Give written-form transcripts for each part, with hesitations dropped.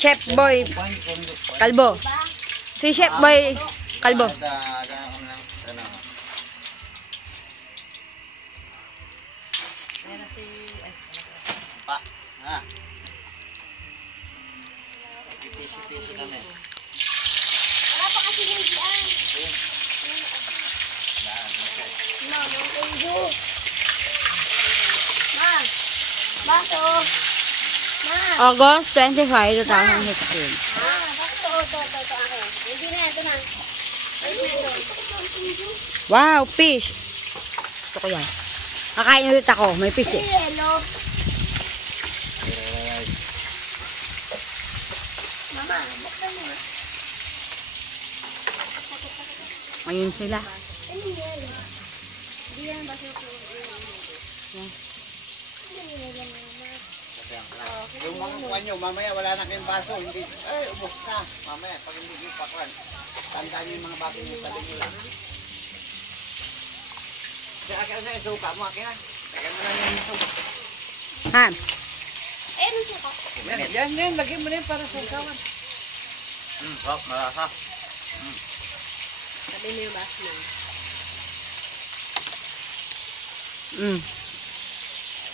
Chef Boy Kalbo. Si Chef Boy Kalbo. Pa, ha. Piso kami. Wala pa kasi yung diyan. Ma, baso. Ma. August 25, 2016. Baso. Ito. Hindi na, ito na. Wow, fish. Gusto ko yan. Kakain ulit ako. May fish eh. Yellow. Mama, buksan mo. Ayun sila. Ano yung yellow? Hindi yan baso ko. Yan. Yung mga kuwan nyo, mamaya wala na kayong baso. Hindi, ay, ubos na. Mamaya, pag hindi nyo pakuan. Tandaan nyo yung mga baso nyo, tabi nyo lang. Akin na yung suka mo, akin na. Akin mo na yung suka. Ha? Ano suka? Yan, lagyan mo na yun para sa kawan. Hop, malasa. Sabi mo yung baso na.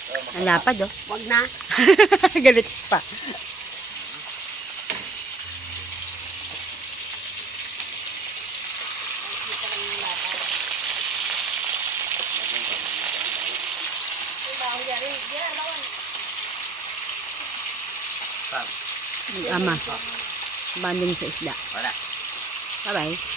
Ang lapad oh. Wag na. Galit pa. Ama. Banding sa isda. Wala. Bye-bye.